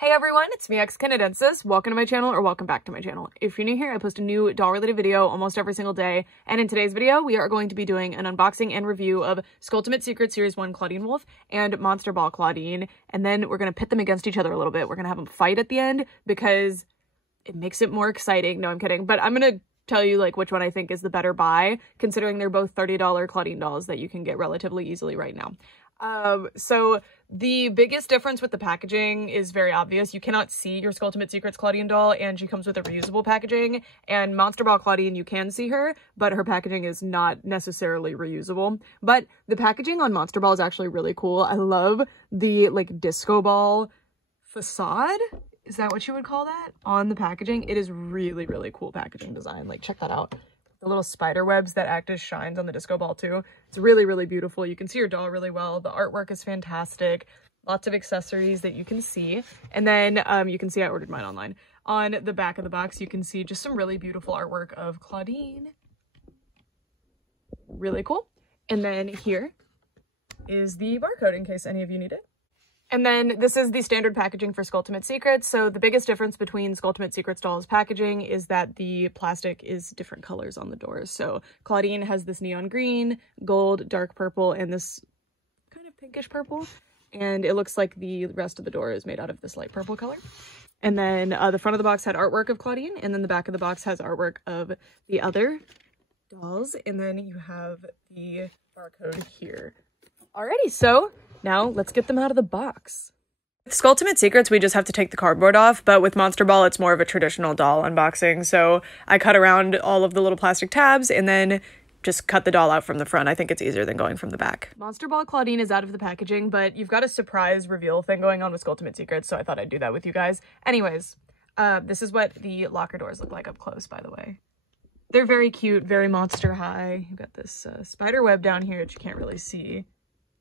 Hey everyone, it's me, Canadensis. Welcome to my channel, or welcome back to my channel. If you're new here, I post a new doll-related video almost every single day, and in today's video, we are going to be doing an unboxing and review of Sculptimate Secret Series 1 Clawdeen Wolf and Monster Ball Clawdeen, and then we're going to pit them against each other a little bit. We're going to have them fight at the end because it makes it more exciting. No, I'm kidding, but I'm going to tell you like which one I think is the better buy, considering they're both $30 Clawdeen dolls that you can get relatively easily right now. So the biggest difference with the packaging is very obvious. You cannot see your Sculptimate Secrets Clawdeen doll, and she comes with a reusable packaging. And Monster Ball Clawdeen, you can see her, but her packaging is not necessarily reusable. But the packaging on Monster Ball is actually really cool. I love the like disco ball facade. Is that what you would call that? On the packaging. It is really, really cool packaging design. Like, check that out. The little spider webs that act as shines on the disco ball too. It's really, really beautiful. You can see your doll really well. The artwork is fantastic. Lots of accessories that you can see. And then you can see I ordered mine online. On the back of the box, you can see just some really beautiful artwork of Clawdeen. Really cool. And then here is the barcode in case any of you need it. And then this is the standard packaging for Sculptimate Secrets. So the biggest difference between Sculptimate Secrets dolls packaging is that the plastic is different colors on the doors. So Clawdeen has this neon green, gold, dark purple, and this kind of pinkish purple. And it looks like the rest of the door is made out of this light purple color. And then the front of the box had artwork of Clawdeen, and then the back of the box has artwork of the other dolls. And then you have the barcode here. Alrighty, so now let's get them out of the box. With Sculptimate Secrets, we just have to take the cardboard off, but with Monster Ball, it's more of a traditional doll unboxing. So I cut around all of the little plastic tabs and then just cut the doll out from the front. I think it's easier than going from the back. Monster Ball Clawdeen is out of the packaging, but you've got a surprise reveal thing going on with Sculptimate Secrets, so I thought I'd do that with you guys. Anyways, this is what the locker doors look like up close, by the way. They're very cute, very Monster High. You've got this spider web down here that you can't really see.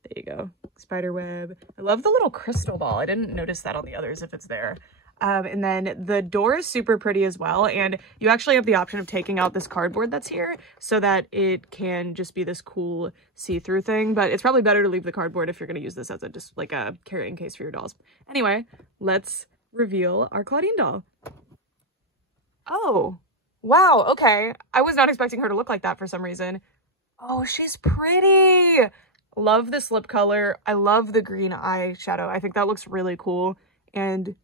There you go, spider web. I love the little crystal ball. I didn't notice that on the others if it's there. And then the door is super pretty as well. And you actually have the option of taking out this cardboard that's here so that it can just be this cool see-through thing. But it's probably better to leave the cardboard if you're going to use this as just like a carrying case for your dolls. Anyway, let's reveal our Clawdeen doll. Oh, wow. Okay. I was not expecting her to look like that for some reason. Oh, she's pretty. Love this lip color. I love the green eyeshadow. I think that looks really cool. And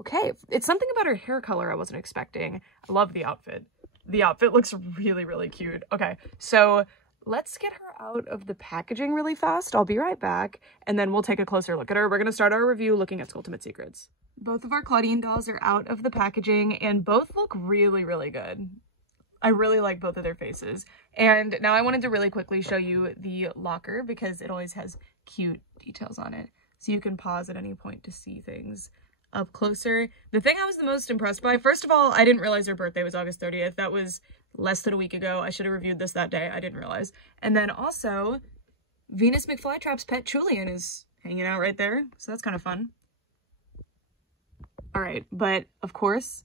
okay, it's something about her hair color I wasn't expecting. I love the outfit. The outfit looks really, really cute. Okay, so let's get her out of the packaging really fast. I'll be right back, and then we'll take a closer look at her. We're going to start our review looking at Sculptimate Secrets. Both of our Clawdeen dolls are out of the packaging, and both look really, really good. I really like both of their faces. And now I wanted to really quickly show you the locker because it always has cute details on it. So you can pause at any point to see things up closer. The thing I was the most impressed by, first of all, I didn't realize her birthday was August 30th. That was less than a week ago. I should have reviewed this that day. I didn't realize. And then also, Venus McFlytrap's pet Julian is hanging out right there. So that's kind of fun. All right, but of course,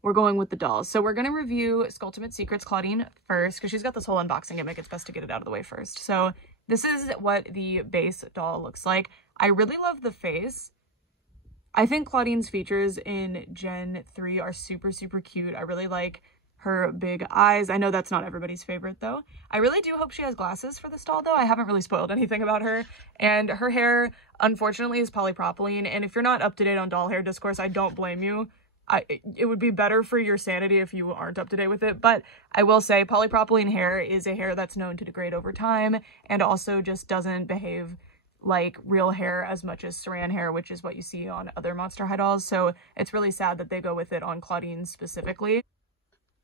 we're going with the dolls. So we're going to review Sculptimate Secrets Clawdeen first because she's got this whole unboxing gimmick. It's best to get it out of the way first. So this is what the base doll looks like. I really love the face. I think Clawdeen's features in Gen 3 are super, super cute. I really like her big eyes. I know that's not everybody's favorite though. I really do hope she has glasses for this doll though. I haven't really spoiled anything about her. And her hair, unfortunately, is polypropylene. And if you're not up to date on doll hair discourse, I don't blame you. It would be better for your sanity if you aren't up to date with it, but I will say polypropylene hair is a hair that's known to degrade over time and also just doesn't behave like real hair as much as saran hair, which is what you see on other Monster High dolls, so it's really sad that they go with it on Clawdeen specifically.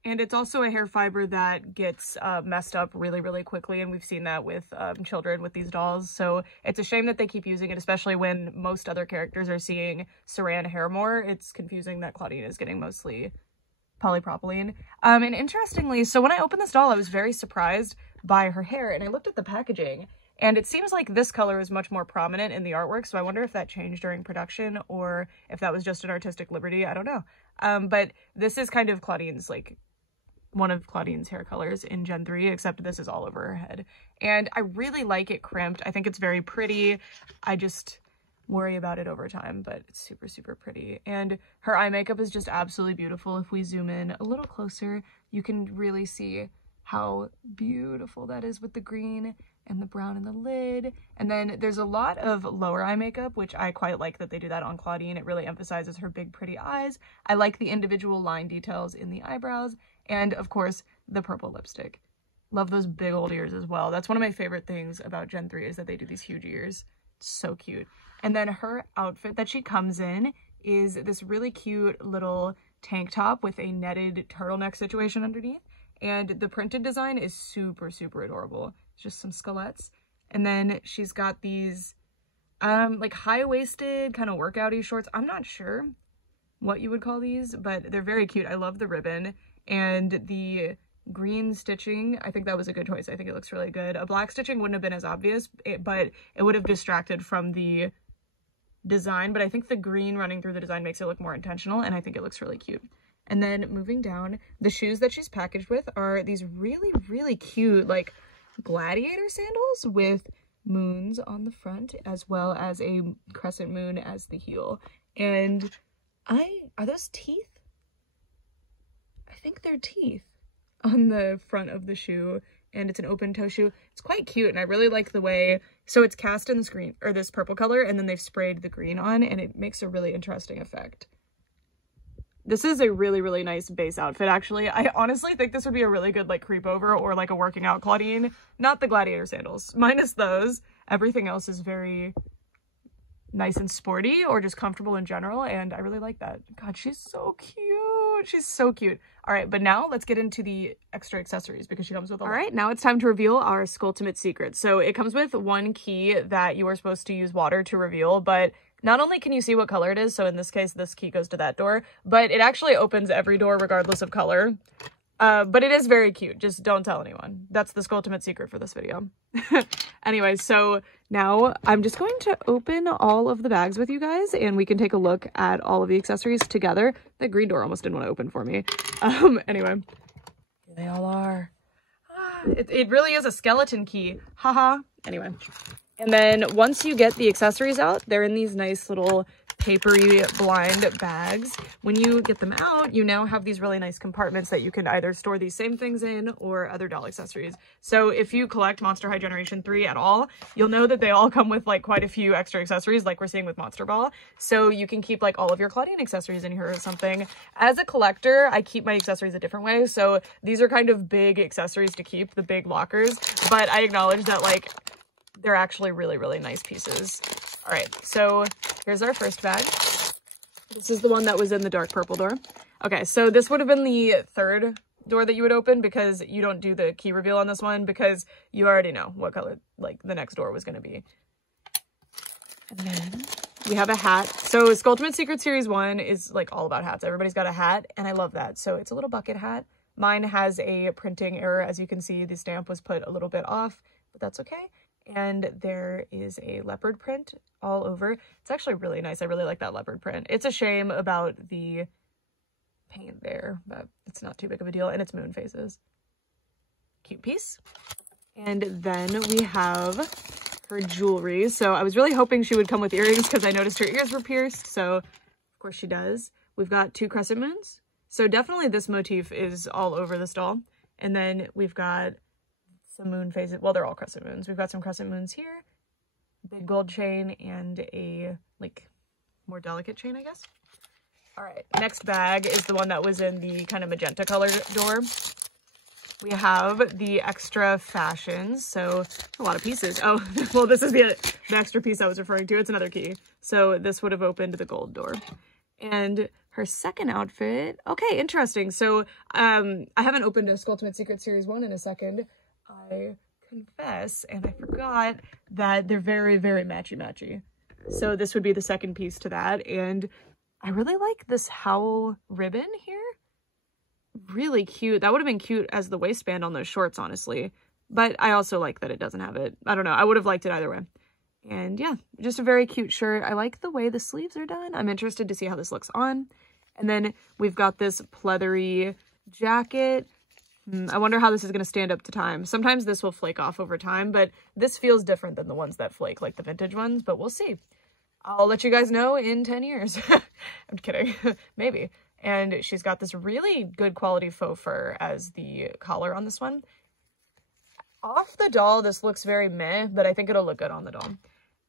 And it's also a hair fiber that gets messed up really, really quickly, and we've seen that with children with these dolls. So it's a shame that they keep using it, especially when most other characters are seeing saran hair more. It's confusing that Clawdeen is getting mostly polypropylene. And interestingly, so when I opened this doll, I was very surprised by her hair, and I looked at the packaging, and it seems like this color is much more prominent in the artwork, so I wonder if that changed during production or if that was just an artistic liberty. I don't know. But this is kind of Clawdeen's, like, one of Clawdeen's hair colors in Gen 3, except this is all over her head. And I really like it crimped. I think it's very pretty. worry about it over time, but it's super, super pretty. And her eye makeup is just absolutely beautiful. If we zoom in a little closer, you can really see how beautiful that is with the green and the brown in the lid. And then there's a lot of lower eye makeup, which I quite like that they do that on Clawdeen. It really emphasizes her big, pretty eyes. I like the individual line details in the eyebrows, and of course, the purple lipstick. Love those big old ears as well. That's one of my favorite things about Gen 3 is that they do these huge ears. It's so cute. And then her outfit that she comes in is this really cute little tank top with a netted turtleneck situation underneath. And the printed design is super, super adorable. It's just some skullets. And then she's got these like high-waisted kind of workout-y shorts. I'm not sure what you would call these, but they're very cute. I love the ribbon and the green stitching. I think that was a good choice. I think it looks really good. A black stitching wouldn't have been as obvious, but it would have distracted from the design. But I think the green running through the design makes it look more intentional, and I think it looks really cute. And then moving down, the shoes that she's packaged with are these really, really cute, like, gladiator sandals with moons on the front, as well as a crescent moon as the heel. And are those teeth? I think they're teeth on the front of the shoe, and it's an open toe shoe. It's quite cute, and I really like the way, so it's cast in the screen, or this purple color, and then they've sprayed the green on, and it makes a really interesting effect. This is a really, really nice base outfit, actually. I honestly think this would be a really good, like, creep over or, like, a working out Clawdeen. Not the gladiator sandals. Minus those. Everything else is very nice and sporty or just comfortable in general, and I really like that. God, she's so cute. She's so cute. All right, but now let's get into the extra accessories because she comes with a lot. All right, now it's time to reveal our Sculptimate secret. So it comes with one key that you are supposed to use water to reveal, but not only can you see what color it is, so in this case, this key goes to that door, but it actually opens every door regardless of color. But it is very cute. Just don't tell anyone. That's the Sculptimate secret for this video. Anyway, so now I'm just going to open all of the bags with you guys, and we can take a look at all of the accessories together. The green door almost didn't want to open for me. Anyway, here they all are. It really is a skeleton key. Haha. Anyway. And then once you get the accessories out, they're in these nice little papery blind bags. When you get them out, you now have these really nice compartments that you can either store these same things in or other doll accessories. So if you collect Monster High Generation 3 at all, you'll know that they all come with like quite a few extra accessories like we're seeing with Monster Ball. So you can keep like all of your Clawdeen accessories in here or something. As a collector, I keep my accessories a different way. So these are kind of big accessories to keep, the big lockers, but I acknowledge that like they're actually really, really nice pieces. All right, so here's our first bag. This is the one that was in the dark purple door. Okay, so this would have been the third door that you would open because you don't do the key reveal on this one because you already know what color like the next door was going to be. And then we have a hat. So Sculptimate Secret Series 1 is like all about hats. Everybody's got a hat, and I love that. So it's a little bucket hat. Mine has a printing error. As you can see, the stamp was put a little bit off, but that's okay. And there is a leopard print all over. It's actually really nice. I really like that leopard print. It's a shame about the paint there, but it's not too big of a deal. And it's moon phases. Cute piece. And then we have her jewelry. So I was really hoping she would come with earrings because I noticed her ears were pierced. So of course she does. We've got 2 crescent moons. So definitely this motif is all over this doll. And then we've got some moon phases. Well, they're all crescent moons. We've got some crescent moons here, big gold chain, and a like more delicate chain, I guess. All right, next bag is the one that was in the kind of magenta color door. We have the extra fashions, so a lot of pieces. Oh, well, this is the extra piece I was referring to. It's another key. So this would have opened the gold door. And her second outfit, okay, interesting. So I haven't opened a Sculptimate Secret Series 1 in a second. I confess, and I forgot that they're very, very matchy-matchy. So this would be the second piece to that, and I really like this Howl ribbon here. Really cute. That would have been cute as the waistband on those shorts, honestly. But I also like that it doesn't have it. I don't know. I would have liked it either way. And yeah, just a very cute shirt. I like the way the sleeves are done. I'm interested to see how this looks on. And then we've got this pleathery jacket. I wonder how this is going to stand up to time. Sometimes this will flake off over time, but this feels different than the ones that flake, like the vintage ones, but we'll see. I'll let you guys know in 10 years. I'm kidding. Maybe. And she's got this really good quality faux fur as the collar on this one. Off the doll, this looks very meh, but I think it'll look good on the doll.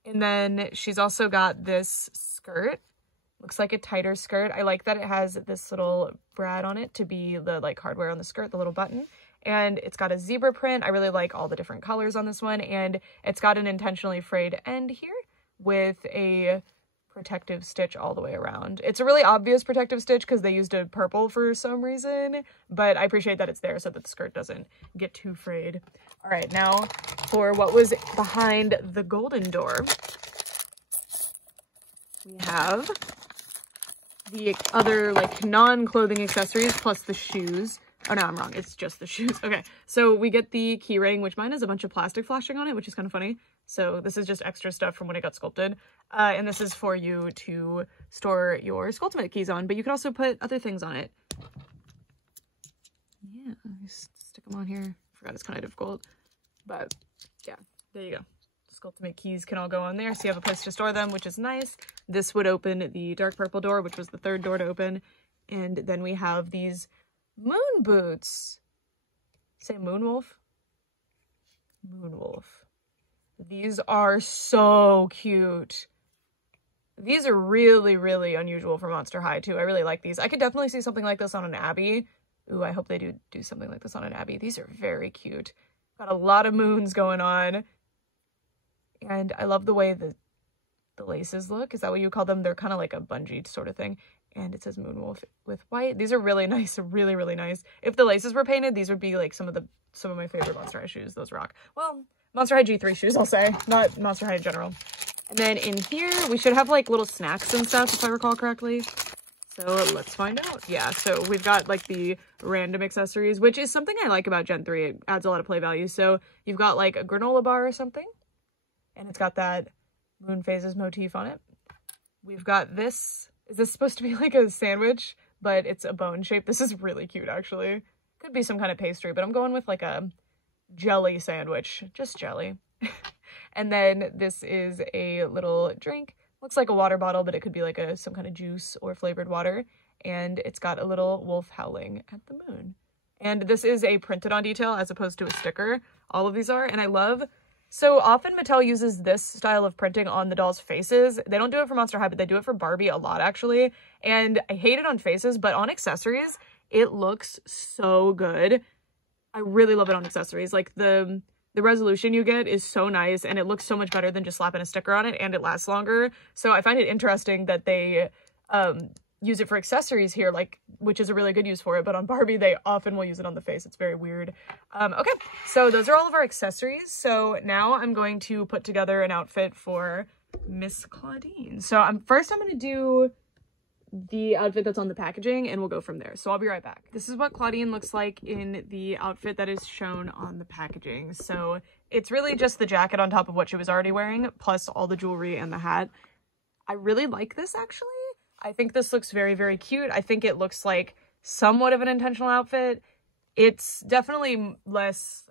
And then she's also got this skirt. Looks like a tighter skirt. I like that it has this little brad on it to be the like hardware on the skirt, the little button. And it's got a zebra print. I really like all the different colors on this one. And it's got an intentionally frayed end here with a protective stitch all the way around. It's a really obvious protective stitch because they used a purple for some reason, but I appreciate that it's there so that the skirt doesn't get too frayed. All right, now for what was behind the golden door, we have the other like non-clothing accessories plus the shoes. Oh no, I'm wrong. It's just the shoes. Okay, so we get the key ring, which mine has a bunch of plastic flashing on it, which is kind of funny. So this is just extra stuff from when it got sculpted. And this is for you to store your Sculptimate keys on, but you can also put other things on it. Yeah, just stick them on here. I forgot it's kind of difficult, but yeah, there you go. Sculptimate keys can all go on there, so you have a place to store them, which is nice. This would open the dark purple door, which was the third door to open. And then we have these moon boots. Say Moonwolf? Moonwolf. These are so cute. These are really, really unusual for Monster High, too. I really like these. I could definitely see something like this on an Abbey. Ooh, I hope they do something like this on an Abbey. These are very cute. Got a lot of moons going on. And I love the way the laces look. Is that what you call them? They're kind of like a bungee sort of thing. And it says Moonwolf with white. These are really nice. Really, really nice. If the laces were painted, these would be like some of my favorite Monster High shoes. Those rock. Well, Monster High G3 shoes, I'll say. Not Monster High in general. And then in here, we should have like little snacks and stuff, if I recall correctly. So let's find out. Yeah, so we've got like the random accessories, which is something I like about Gen 3. It adds a lot of play value. So you've got like a granola bar or something. And it's got that moon phases motif on it. We've got this. Is this supposed to be like a sandwich? But it's a bone shape. This is really cute, actually. Could be some kind of pastry, but I'm going with like a jelly sandwich. Just jelly. And then this is a little drink. Looks like a water bottle, but it could be like some kind of juice or flavored water. And it's got a little wolf howling at the moon. And this is a printed on detail as opposed to a sticker. All of these are. And I love... So often Mattel uses this style of printing on the dolls' faces. They don't do it for Monster High, but they do it for Barbie a lot, actually. And I hate it on faces, but on accessories, it looks so good. I really love it on accessories. Like, the resolution you get is so nice, and it looks so much better than just slapping a sticker on it, and it lasts longer. So I find it interesting that they use it for accessories here, like, which is a really good use for it, but on Barbie, they often will use it on the face. It's very weird. Okay, so those are all of our accessories. So now I'm going to put together an outfit for Miss Clawdeen. So first I'm going to do the outfit that's on the packaging, and we'll go from there. So I'll be right back. This is what Clawdeen looks like in the outfit that is shown on the packaging. So it's really just the jacket on top of what she was already wearing, plus all the jewelry and the hat. I really like this, actually. I think this looks very, very cute. I think it looks like somewhat of an intentional outfit. It's definitely less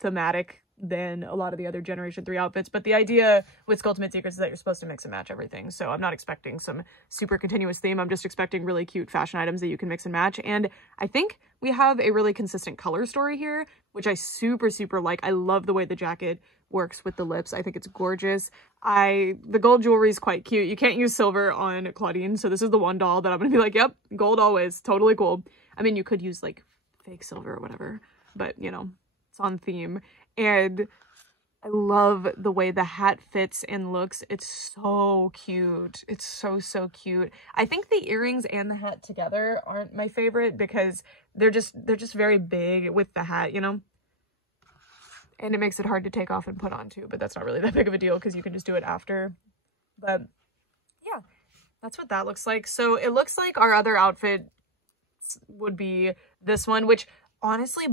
thematic than a lot of the other Generation 3 outfits, but the idea with Sculptimate Secrets is that you're supposed to mix and match everything. So I'm not expecting some super continuous theme. I'm just expecting really cute fashion items that you can mix and match. And I think we have a really consistent color story here, which I super, super like. I love the way the jacket works with the lips. I think it's gorgeous. The gold jewelry is quite cute. You can't use silver on Clawdeen, so this is the one doll that I'm gonna be like, yep, gold always, totally cool. I mean, you could use like fake silver or whatever, but you know, it's on theme. And I love the way the hat fits and looks. It's so cute. It's so, so cute. I think the earrings and the hat together aren't my favorite because they're just very big with the hat, you know? And it makes it hard to take off and put on too, but that's not really that big of a deal because you can just do it after. But yeah, that's what that looks like. So it looks like our other outfit would be this one, which honestly,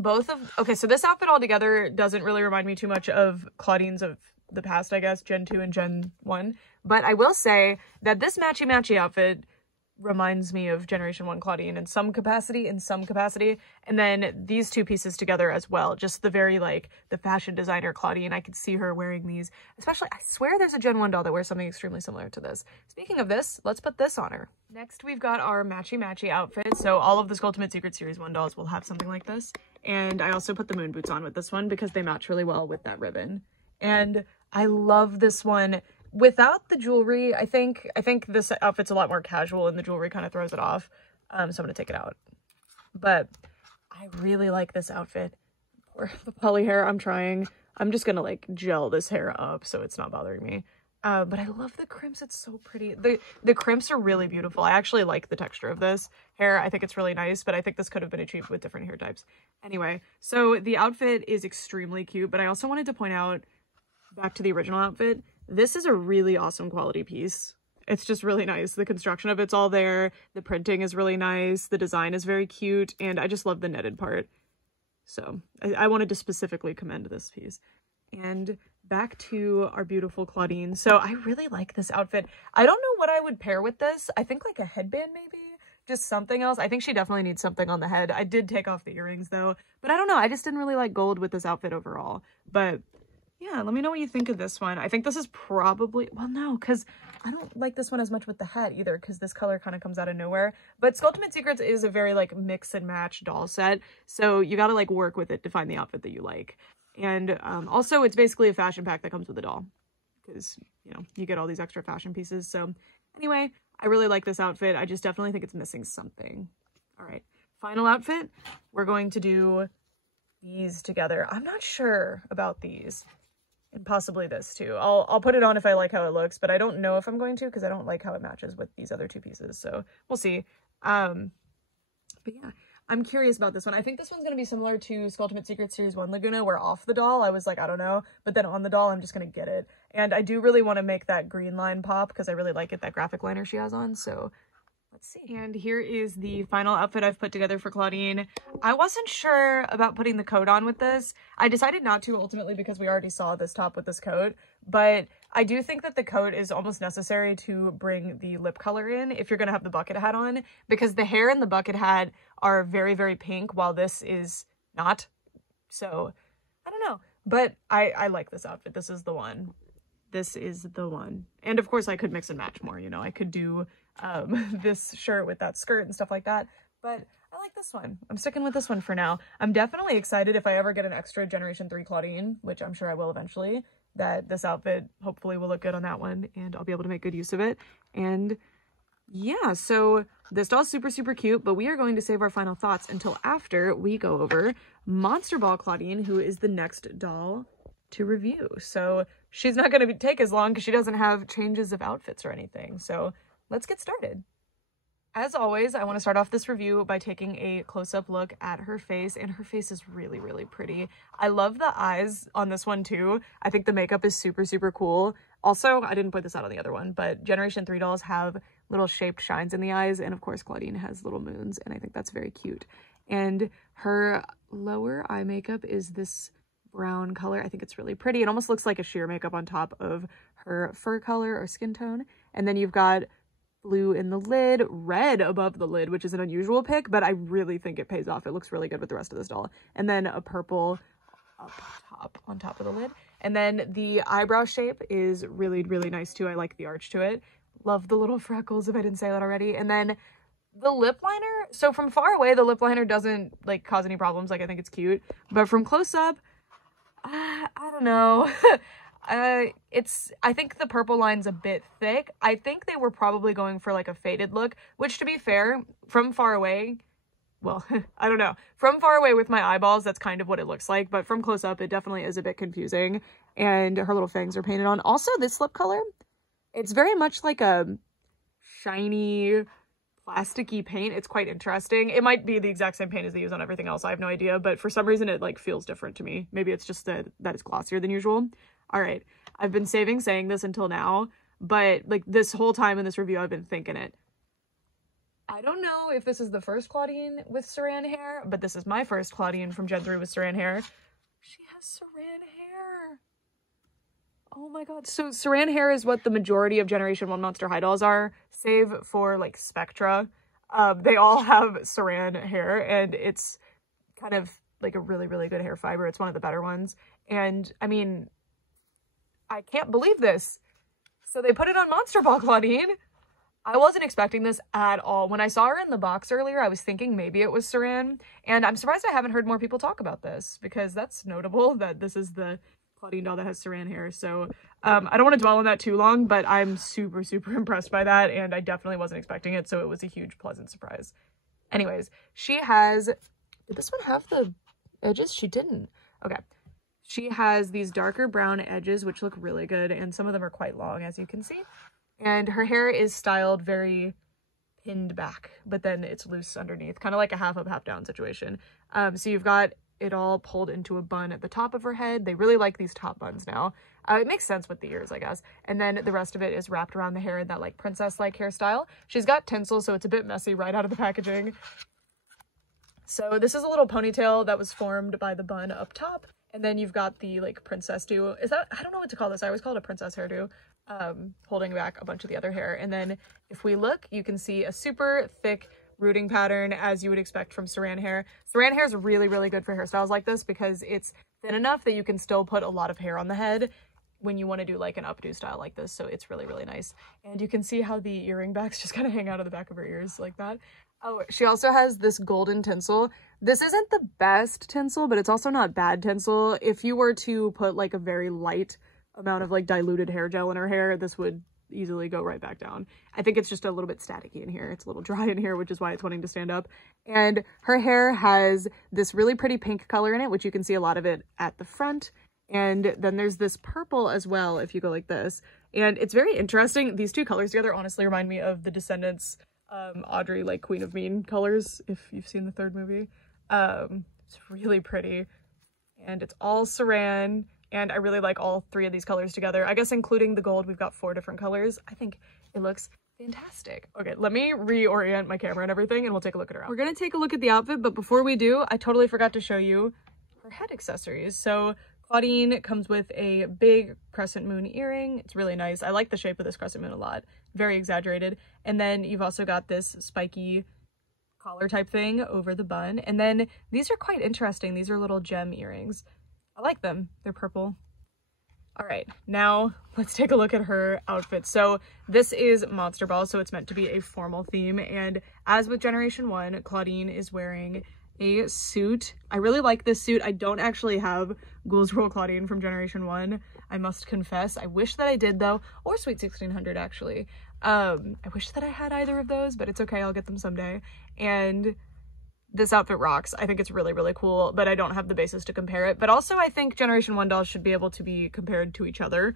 okay, so this outfit altogether doesn't really remind me too much of Clawdeen's of the past, I guess, Gen 2 and Gen 1. But I will say that this matchy-matchy outfit reminds me of Generation 1 Clawdeen in some capacity, and then these two pieces together as well, just the very, like, the fashion designer Clawdeen. I could see her wearing these, especially, I swear there's a Gen 1 doll that wears something extremely similar to this. Speaking of this, let's put this on her. Next, we've got our matchy-matchy outfit, so all of the Sculptimate Secret Series 1 dolls will have something like this, and I also put the moon boots on with this one because they match really well with that ribbon, and I love this one. Without the jewelry, I think this outfit's a lot more casual and the jewelry kind of throws it off. So I'm going to take it out. But I really like this outfit. Poor the poly hair, I'm trying. I'm just going to like gel this hair up so it's not bothering me. But I love the crimps. It's so pretty. The crimps are really beautiful. I actually like the texture of this hair. I think it's really nice, but I think this could have been achieved with different hair types. Anyway, so the outfit is extremely cute, but I also wanted to point out, back to the original outfit, this is a really awesome quality piece. It's just really nice. The construction of it's all there. The printing is really nice. The design is very cute. And I just love the netted part. So I wanted to specifically commend this piece. And back to our beautiful Clawdeen. So I really like this outfit. I don't know what I would pair with this. I think like a headband maybe? Just something else. I think she definitely needs something on the head. I did take off the earrings though. But I don't know. I just didn't really like gold with this outfit overall. But yeah, let me know what you think of this one. I think this is probably, well, no, because I don't like this one as much with the hat either, because this color kind of comes out of nowhere. But Sculptimate Secrets is a very, like, mix and match doll set, so you gotta, like, work with it to find the outfit that you like. And also, it's basically a fashion pack that comes with the doll, because, you know, you get all these extra fashion pieces. So anyway, I really like this outfit. I just definitely think it's missing something. All right, final outfit. We're going to do these together. I'm not sure about these. And possibly this too. I'll put it on if I like how it looks, but I don't know if I'm going to because I don't like how it matches with these other two pieces. So we'll see. But yeah, I'm curious about this one. I think this one's going to be similar to Sculptimate Secret Series 1 Laguna, where off the doll, I was like, I don't know. But then on the doll, I'm just going to get it. And I do really want to make that green line pop because I really like it, that graphic liner she has on. So let's see. And here is the final outfit I've put together for Clawdeen. I wasn't sure about putting the coat on with this. I decided not to ultimately because we already saw this top with this coat, but I do think that the coat is almost necessary to bring the lip color in if you're going to have the bucket hat on, because the hair in the bucket hat are very, very pink while this is not. So I don't know, but I like this outfit. This is the one. This is the one. And of course I could mix and match more, you know, I could do this shirt with that skirt and stuff like that, but I like this one. I'm sticking with this one for now. I'm definitely excited if I ever get an extra Generation 3 Clawdeen, which I'm sure I will eventually, that this outfit hopefully will look good on that one and I'll be able to make good use of it. And yeah, so this doll's super, super cute, but we are going to save our final thoughts until after we go over Monster Ball Clawdeen, who is the next doll to review. So she's not going to take as long because she doesn't have changes of outfits or anything. So let's get started. As always, I want to start off this review by taking a close-up look at her face, and her face is really, really pretty. I love the eyes on this one too. I think the makeup is super, super cool. Also, I didn't put this out on the other one, but Generation 3 dolls have little shaped shines in the eyes, and of course Clawdeen has little moons, and I think that's very cute. And her lower eye makeup is this brown color. I think it's really pretty. It almost looks like a sheer makeup on top of her fur color or skin tone. And then you've got blue in the lid, red above the lid, which is an unusual pick, but I really think it pays off. It looks really good with the rest of this doll. And then a purple up top, on top of the lid. And then the eyebrow shape is really, really nice too. I like the arch to it. Love the little freckles, if I didn't say that already. And then the lip liner, so from far away, the lip liner doesn't like cause any problems. Like I think it's cute, but from close up, I don't know. I think the purple line's a bit thick. I think they were probably going for like a faded look, which to be fair, from far away, well, I don't know. From far away with my eyeballs, that's kind of what it looks like, but from close up, it definitely is a bit confusing. And her little fangs are painted on. Also, this lip color, it's very much like a shiny, plasticky paint. It's quite interesting. It might be the exact same paint as they use on everything else. I have no idea, but for some reason it like feels different to me. Maybe it's just that it's glossier than usual. All right, I've been saving saying this until now, but like this whole time in this review, I've been thinking it. I don't know if this is the first Clawdeen with Saran hair, but this is my first Clawdeen from Gen 3 with Saran hair. She has Saran hair. Oh my god. So Saran hair is what the majority of Generation 1 Monster High dolls are. save for like Spectra. They all have saran hair, and it's kind of like a really, really good hair fiber. It's one of the better ones. And I mean, I can't believe this. So they put it on Monster Ball Clawdeen. I wasn't expecting this at all. When I saw her in the box earlier, I was thinking maybe it was saran. And I'm surprised I haven't heard more people talk about this, because that's notable that this is the Clawdeen doll that has saran hair. So I don't want to dwell on that too long, but I'm super, super impressed by that. And I definitely wasn't expecting it. So it was a huge, pleasant surprise. Anyways, she has, did this one have the edges? She didn't. Okay. She has these darker brown edges, which look really good. And some of them are quite long, as you can see. And her hair is styled very pinned back, but then it's loose underneath, kind of like a half up, half down situation. So you've got it all pulled into a bun at the top of her head. They really like these top buns now. It makes sense with the ears, I guess. And then the rest of it is wrapped around the hair in that like princess-like hairstyle. She's got tinsel, so it's a bit messy right out of the packaging. So this is a little ponytail that was formed by the bun up top. And then you've got the like princess do. Is that, I don't know what to call this. I always call it a princess hairdo. Holding back a bunch of the other hair. And then if we look, you can see a super thick rooting pattern, as you would expect from saran hair. Saran hair is really, really good for hairstyles like this because it's thin enough that you can still put a lot of hair on the head when you want to do like an updo style like this. So it's really, really nice. And you can see how the earring backs just kind of hang out of the back of her ears like that. Oh, she also has this golden tinsel. This isn't the best tinsel, but it's also not bad tinsel. If you were to put like a very light amount of like diluted hair gel in her hair, this would easily go right back down. I think it's just a little bit staticky in here. It's a little dry in here, which is why it's wanting to stand up. And her hair has this really pretty pink color in it, which you can see a lot of it at the front. And then there's this purple as well, if you go like this. And it's very interesting. These two colors together honestly remind me of the Descendants, Audrey, like Queen of Mean colors, if you've seen the third movie. It's really pretty. And it's all saran. And I really like all three of these colors together. I guess including the gold, we've got 4 different colors. I think it looks fantastic. Okay, let me reorient my camera and everything, and we'll take a look at her outfit. We're gonna take a look at the outfit, but before we do, I totally forgot to show you her head accessories. So Clawdeen comes with a big crescent moon earring. It's really nice. I like the shape of this crescent moon a lot. Very exaggerated. And then you've also got this spiky collar type thing over the bun. And then these are quite interesting. These are little gem earrings. I like them. They're purple. All right, now let's take a look at her outfit. So this is Monster Ball, so it's meant to be a formal theme. And as with Generation 1, Clawdeen is wearing a suit. I really like this suit. I don't actually have Ghouls Rule Clawdeen from Generation 1, I must confess. I wish that I did though, or Sweet 1600 actually. I wish that I had either of those, but it's okay, I'll get them someday. And this outfit rocks. I think it's really, really cool, but I don't have the basis to compare it. But also I think Generation 1 dolls should be able to be compared to each other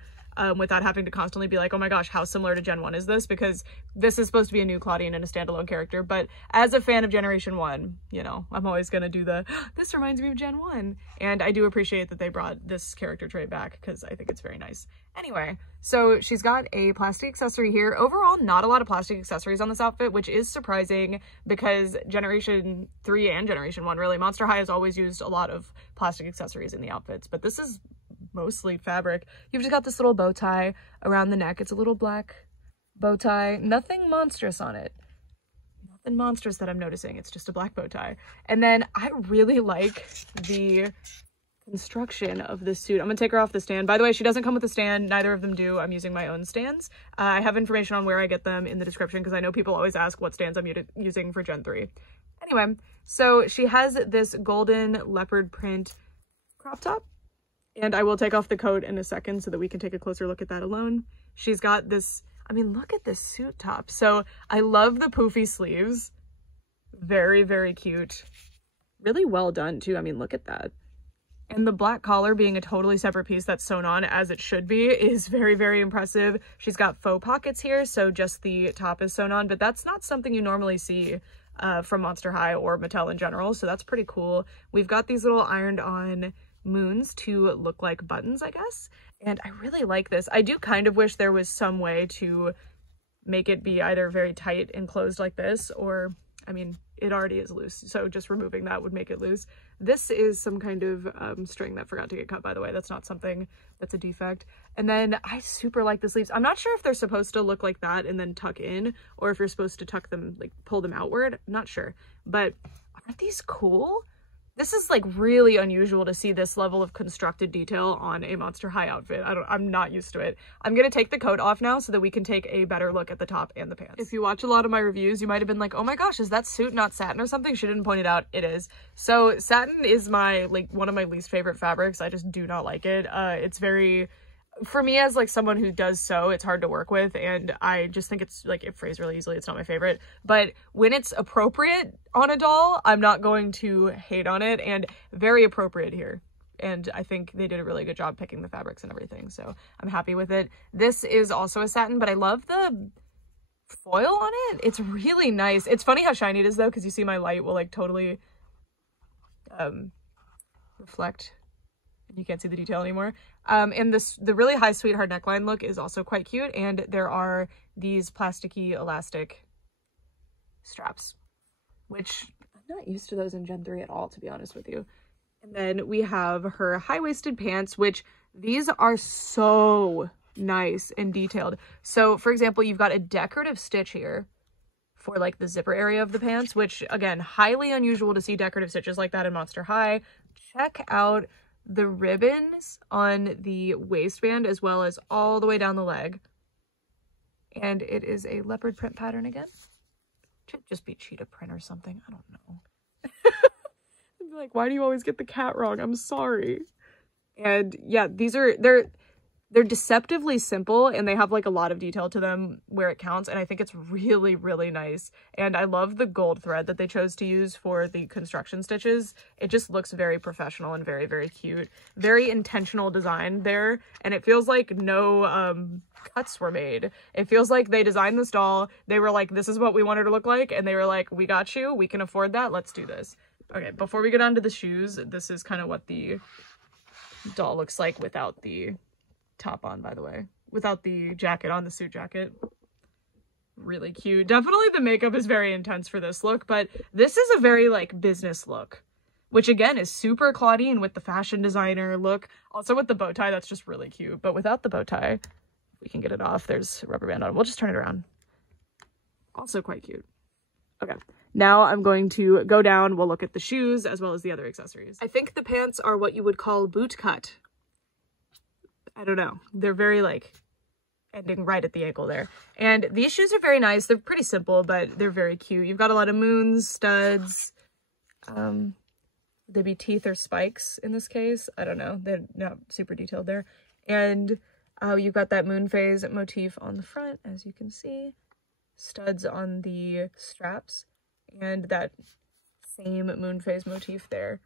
without having to constantly be like, oh my gosh, how similar to Gen 1 is this? Because this is supposed to be a new Clawdeen and a standalone character. But as a fan of Generation 1, you know, I'm always going to do the, this reminds me of Gen 1. And I do appreciate that they brought this character trait back because I think it's very nice. Anyway, so she's got a plastic accessory here. Overall, not a lot of plastic accessories on this outfit, which is surprising because Generation 3 and Generation 1, really, Monster High has always used a lot of plastic accessories in the outfits, but this is mostly fabric. You've just got this little bow tie around the neck. It's a little black bow tie. Nothing monstrous on it. Nothing monstrous that I'm noticing. It's just a black bow tie. And then I really like the construction of this suit. I'm gonna take her off the stand. By the way, she doesn't come with a stand. Neither of them do. I'm using my own stands. I have information on where I get them in the description because I know people always ask what stands I'm using for Gen 3. Anyway, so she has this golden leopard print crop top. And I will take off the coat in a second so that we can take a closer look at that alone. She's got this, I mean, look at this suit top. So I love the poofy sleeves. Very, very cute. Really well done too. I mean, look at that. And the black collar being a totally separate piece that's sewn on as it should be is very, very impressive. She's got faux pockets here, so just the top is sewn on, but that's not something you normally see from Monster High or Mattel in general, so that's pretty cool. We've got these little ironed on moons to look like buttons, I guess, and I really like this. I do kind of wish there was some way to make it be either very tight and closed like this, or I mean, it already is loose, so just removing that would make it loose. This is some kind of string that forgot to get cut, by the way. That's not something that's a defect. And then I super like the sleeves. I'm not sure if they're supposed to look like that and then tuck in, or if you're supposed to tuck them, like pull them outward. I'm not sure, but aren't these cool? This is like really unusual to see this level of constructed detail on a Monster High outfit. I'm not used to it. I'm gonna take the coat off now so that we can take a better look at the top and the pants. If you watch a lot of my reviews, you might have been like, oh my gosh, is that suit not satin or something? She didn't point it out. It is. So satin is my, like, one of my least favorite fabrics. I just do not like it. It's very, for me as like someone who does sew, it's hard to work with, and I just think it's like, it frays really easily. It's not my favorite, but when it's appropriate on a doll, I'm not going to hate on it, and very appropriate here. And I think they did a really good job picking the fabrics and everything, so I'm happy with it. This is also a satin, but I love the foil on it. It's really nice. It's funny how shiny it is though, because you see my light will like totally reflect. You can't see the detail anymore. And the really high sweetheart neckline look is also quite cute, and there are these plasticky elastic straps, which I'm not used to those in Gen 3 at all, to be honest with you. And then we have her high-waisted pants, which these are so nice and detailed. So for example, you've got a decorative stitch here for like the zipper area of the pants, which again, highly unusual to see decorative stitches like that in Monster High. Check out the ribbons on the waistband as well as all the way down the leg. And it is a leopard print pattern again. Should just be cheetah print or something. I don't know. I'd be like, why do you always get the cat wrong? I'm sorry. And yeah, they're deceptively simple, and they have like a lot of detail to them where it counts, and I think it's really, really nice. And I love the gold thread that they chose to use for the construction stitches. It just looks very professional and very, very cute. Very intentional design there, and it feels like no cuts were made. It feels like they designed this doll, they were like, this is what we want her to look like, and they were like, we got you, we can afford that, let's do this. Okay, before we get on to the shoes, this is kind of what the doll looks like without the top on, by the way, without the jacket on, the suit jacket. Really cute. Definitely the makeup is very intense for this look, but this is a very like business look, which again is super Clawdeen with the fashion designer look. Also with the bow tie, that's just really cute, but without the bow tie, we can get it off. There's a rubber band on it. We'll just turn it around. Also quite cute. Okay, now I'm going to go down. We'll look at the shoes as well as the other accessories. I think the pants are what you would call boot cut. I don't know. They're very like ending right at the ankle there. And these shoes are very nice. They're pretty simple, but they're very cute. You've got a lot of moons, studs. They'd be teeth or spikes in this case. I don't know. They're not super detailed there. And you've got that moon phase motif on the front, as you can see. Studs on the straps. And that same moon phase motif there.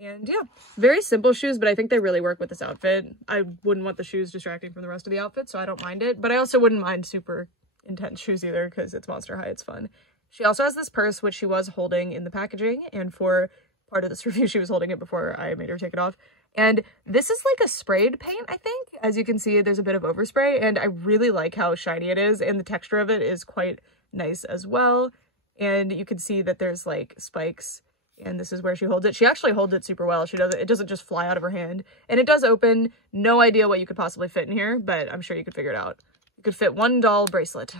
And yeah, very simple shoes, but I think they really work with this outfit. I wouldn't want the shoes distracting from the rest of the outfit, so I don't mind it. But I also wouldn't mind super intense shoes either, because it's Monster High, it's fun. She also has this purse, which she was holding in the packaging, and for part of this review, she was holding it before I made her take it off. And this is like a sprayed paint, I think. As you can see, there's a bit of overspray, and I really like how shiny it is, and the texture of it is quite nice as well. And you can see that there's like spikes. And this is where she holds it. She actually holds it super well. It doesn't just fly out of her hand. And it does open. No idea what you could possibly fit in here, but I'm sure you could figure it out. You could fit one doll bracelet.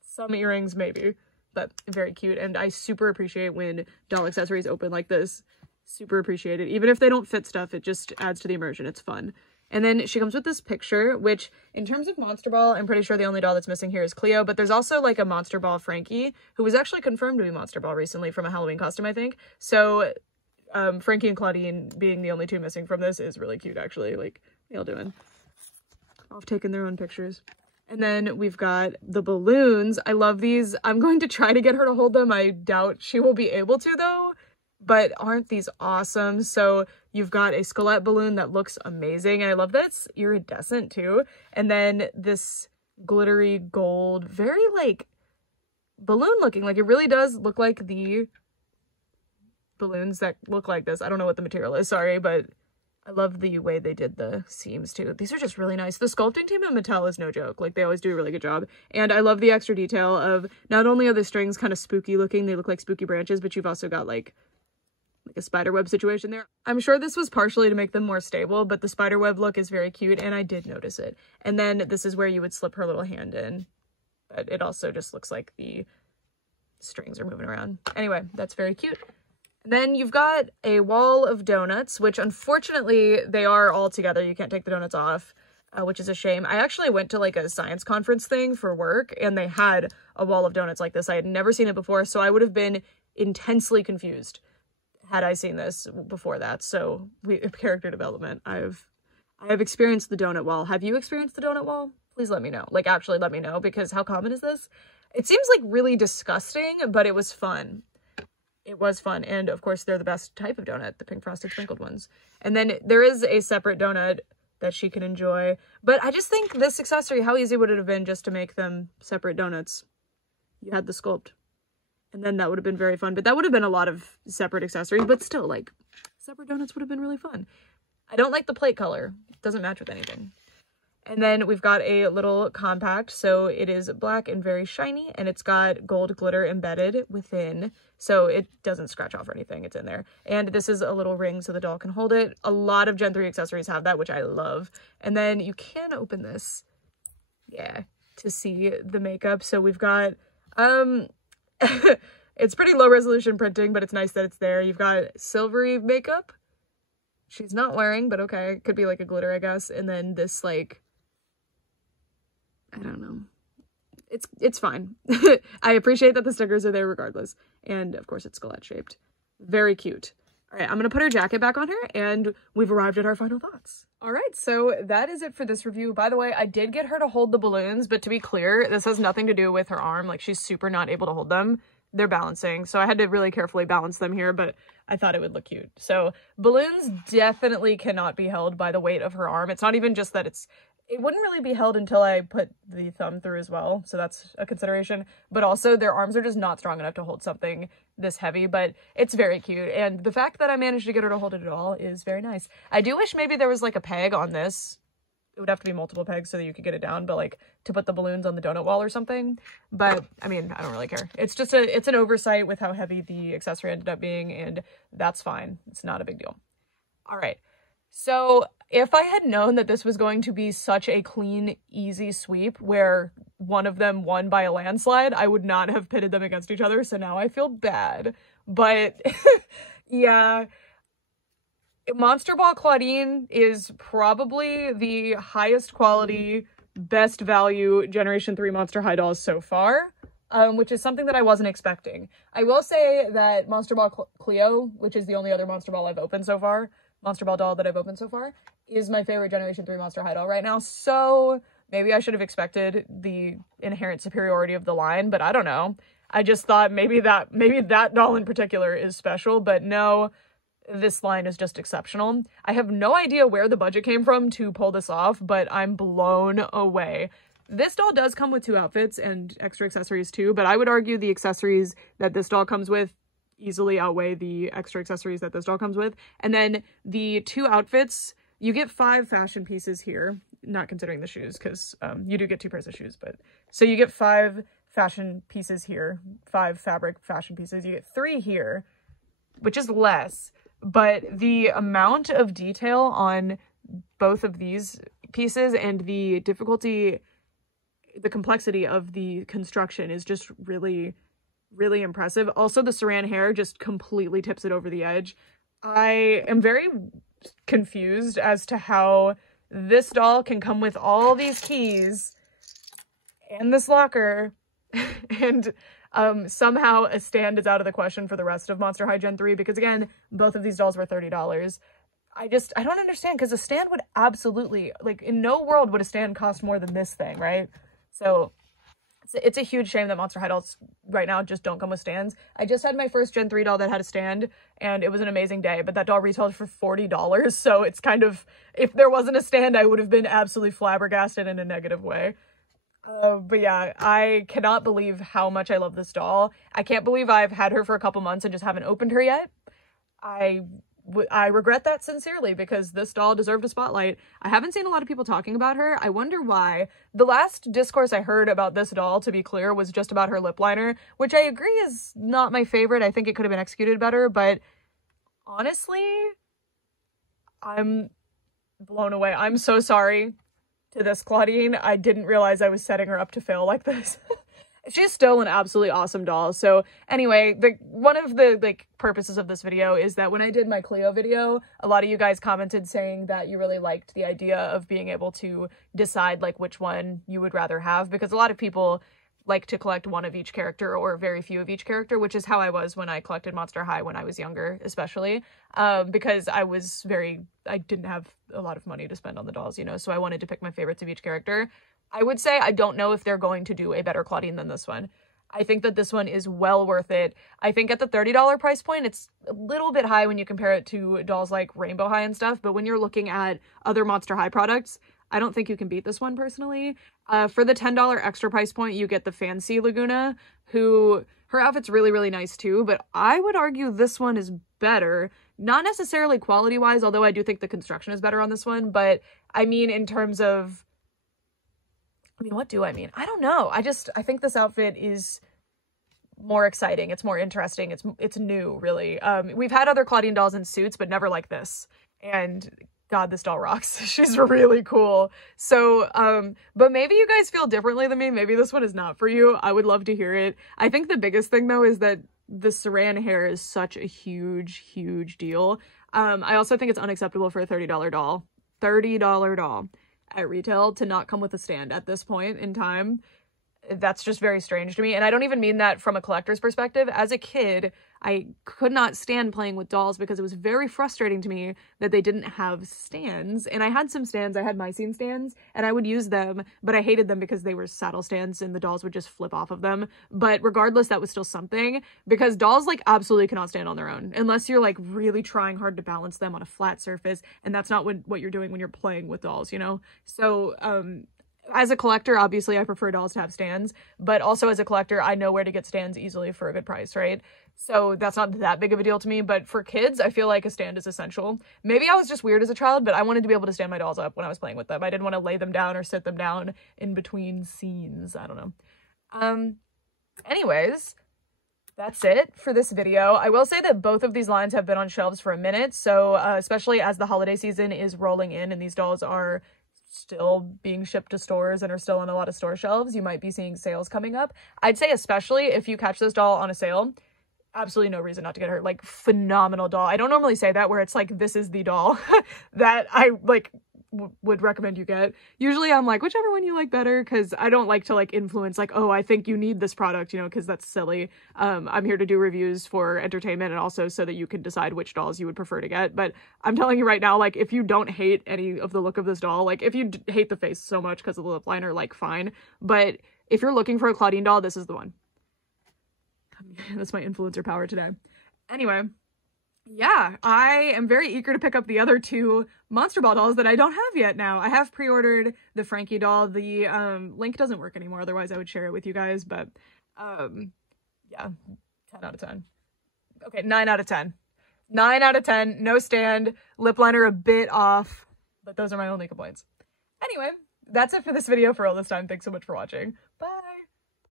Some earrings, maybe. But very cute. And I super appreciate when doll accessories open like this. Super appreciate it. Even if they don't fit stuff, it just adds to the immersion. It's fun. And then she comes with this picture, which in terms of Monster Ball, I'm pretty sure the only doll that's missing here is Cleo, but there's also like a Monster Ball Frankie, who was actually confirmed to be Monster Ball recently from a Halloween costume, I think. So Frankie and Clawdeen being the only two missing from this is really cute, actually. Like, what y'all doing? Off taking their own pictures. And then we've got the balloons. I love these. I'm going to try to get her to hold them. I doubt she will be able to though. But aren't these awesome? So you've got a Sculptimate balloon that looks amazing. And I love that it's iridescent too. And then this glittery gold, very like balloon looking. Like it really does look like the balloons that look like this. I don't know what the material is, sorry, but I love the way they did the seams too. These are just really nice. The sculpting team at Mattel is no joke. Like, they always do a really good job. And I love the extra detail of not only are the strings kind of spooky looking, they look like spooky branches, but you've also got like a spiderweb situation there. I'm sure this was partially to make them more stable, but the spiderweb look is very cute and I did notice it. And then this is where you would slip her little hand in. But it also just looks like the strings are moving around. Anyway, that's very cute. Then you've got a wall of donuts, which unfortunately they are all together. You can't take the donuts off, which is a shame. I actually went to like a science conference thing for work and they had a wall of donuts like this. I had never seen it before, so I would have been intensely confused had I seen this before that. So character development. I have experienced the donut wall. Have you experienced the donut wall? Please let me know. Like, actually let me know, because how common is this? It seems like really disgusting, but it was fun. It was fun, and of course they're the best type of donut, the pink frosted sprinkled ones. And then there is a separate donut that she can enjoy, but I just think this accessory, how easy would it have been just to make them separate donuts? You had the sculpt, and then that would have been very fun, but that would have been a lot of separate accessories, but still, like, separate donuts would have been really fun. I don't like the plate color. It doesn't match with anything. And then we've got a little compact, so it is black and very shiny, and it's got gold glitter embedded within, so it doesn't scratch off or anything. It's in there. And this is a little ring so the doll can hold it. A lot of Gen 3 accessories have that, which I love. And then you can open this, yeah, to see the makeup. So we've got, it's pretty low resolution printing, but it's nice that it's there. You've got silvery makeup. She's not wearing, but okay. It could be like a glitter, I guess. And then this, like, I don't know. It's fine. I appreciate that the stickers are there regardless. And of course it's Skullet shaped. Very cute. All right, I'm going to put her jacket back on her and we've arrived at our final thoughts. All right, so that is it for this review. By the way, I did get her to hold the balloons, but to be clear, this has nothing to do with her arm. Like, she's super not able to hold them. They're balancing. So I had to really carefully balance them here, but I thought it would look cute. So balloons definitely cannot be held by the weight of her arm. It's not even just that it wouldn't really be held until I put the thumb through as well, so that's a consideration. But also, their arms are just not strong enough to hold something this heavy, but it's very cute. And the fact that I managed to get her to hold it at all is very nice. I do wish maybe there was like a peg on this. It would have to be multiple pegs so that you could get it down, but like to put the balloons on the donut wall or something. But I mean, I don't really care. It's just it's an oversight with how heavy the accessory ended up being, and that's fine. It's not a big deal. All right. So if I had known that this was going to be such a clean, easy sweep where one of them won by a landslide, I would not have pitted them against each other. So now I feel bad. But yeah, Monster Ball Clawdeen is probably the highest quality, best value Generation 3 Monster High dolls so far. Which is something that I wasn't expecting. I will say that Monster Ball Cleo, which is the only other Monster Ball I've opened so far, Monster Ball doll that I've opened so far, is my favorite Generation 3 Monster High doll right now. So maybe I should have expected the inherent superiority of the line, but I don't know. I just thought maybe that doll in particular is special, but no, this line is just exceptional. I have no idea where the budget came from to pull this off, but I'm blown away. This doll does come with 2 outfits and extra accessories too, but I would argue the accessories that this doll comes with easily outweigh the extra accessories that this doll comes with. And then the 2 outfits, you get 5 fashion pieces here, not considering the shoes, because you do get 2 pairs of shoes, but so you get 5 fashion pieces here, 5 fabric fashion pieces. You get 3 here, which is less, but the amount of detail on both of these pieces and the difficulty, the complexity of the construction is just really, really impressive. Also, the saran hair just completely tips it over the edge. I am very confused as to how this doll can come with all these keys and this locker and somehow a stand is out of the question for the rest of Monster High Gen 3, because again, both of these dolls were $30. I don't understand, because a stand would absolutely, like, in no world would a stand cost more than this thing, right? So it's a huge shame that Monster High dolls right now just don't come with stands. I just had my first Gen 3 doll that had a stand, and it was an amazing day, but that doll retailed for $40, so it's kind of, if there wasn't a stand, I would have been absolutely flabbergasted in a negative way. But yeah, I cannot believe how much I love this doll. I can't believe I've had her for a couple months and just haven't opened her yet. I I regret that sincerely because this doll deserved a spotlight. I haven't seen a lot of people talking about her. I wonder why. The last discourse I heard about this doll, to be clear, was just about her lip liner, which I agree is not my favorite. I think it could have been executed better, but honestly, I'm blown away. I'm so sorry to this Clawdeen. I didn't realize I was setting her up to fail like this. She's still an absolutely awesome doll. So anyway, one of the purposes of this video is that when I did my Cleo video, a lot of you guys commented saying that you really liked the idea of being able to decide like which one you would rather have, because a lot of people like to collect one of each character or very few of each character, which is how I was when I collected Monster High when I was younger, especially because I didn't have a lot of money to spend on the dolls, you know, so I wanted to pick my favorites of each character. I would say I don't know if they're going to do a better Clawdeen than this one. I think that this one is well worth it. I think at the $30 price point, it's a little bit high when you compare it to dolls like Rainbow High and stuff, but when you're looking at other Monster High products, I don't think you can beat this one personally. For the $10 extra price point, you get the Fancy Laguna, who, her outfit's really, really nice too, but I would argue this one is better. Not necessarily quality-wise, although I do think the construction is better on this one, but I mean in terms of, what do I mean? I don't know. I think this outfit is more exciting. It's more interesting. It's new, really. We've had other Clawdeen dolls in suits, but never like this. And God, this doll rocks. She's really cool. So, but maybe you guys feel differently than me. Maybe this one is not for you. I would love to hear it. I think the biggest thing though is that the saran hair is such a huge, huge deal. I also think it's unacceptable for a $30 doll. $30 doll at retail to not come with a stand at this point in time. That's just very strange to me. And I don't even mean that from a collector's perspective. As a kid, I could not stand playing with dolls because it was very frustrating to me that they didn't have stands. And I had some stands. I had Mycene stands and I would use them, but I hated them because they were saddle stands and the dolls would just flip off of them. But regardless, that was still something, because dolls like absolutely cannot stand on their own unless you're like really trying hard to balance them on a flat surface. And that's not what you're doing when you're playing with dolls, you know? So, as a collector, obviously I prefer dolls to have stands, but also as a collector, I know where to get stands easily for a good price, right? So that's not that big of a deal to me, but for kids, I feel like a stand is essential. Maybe I was just weird as a child, but I wanted to be able to stand my dolls up when I was playing with them. I didn't want to lay them down or sit them down in between scenes. I don't know. Anyways, that's it for this video. I will say that both of these lines have been on shelves for a minute, so especially as the holiday season is rolling in and these dolls are still being shipped to stores and are still on a lot of store shelves, you might be seeing sales coming up. I'd say especially if you catch this doll on a sale, absolutely no reason not to get her. Like, phenomenal doll. I don't normally say that where it's like, this is the doll that I like would recommend you get. Usually I'm like, whichever one you like better, because I don't like to like influence like, oh, I think you need this product, you know, because that's silly. I'm here to do reviews for entertainment and also so that you can decide which dolls you would prefer to get. But I'm telling you right now, like, if you don't hate any of the look of this doll, like if you hate the face so much because of the lip liner, like fine. But if you're looking for a Clawdeen doll, this is the one. That's my influencer power today. Anyway, yeah, I am very eager to pick up the other two Monster Ball dolls that I don't have yet now. I have pre-ordered the Frankie doll. The link doesn't work anymore, otherwise I would share it with you guys, but yeah, 10 out of 10. Okay, 9 out of 10. 9 out of 10, no stand, lip liner a bit off, but those are my only complaints. Anyway, that's it for this video for all this time. Thanks so much for watching. Bye!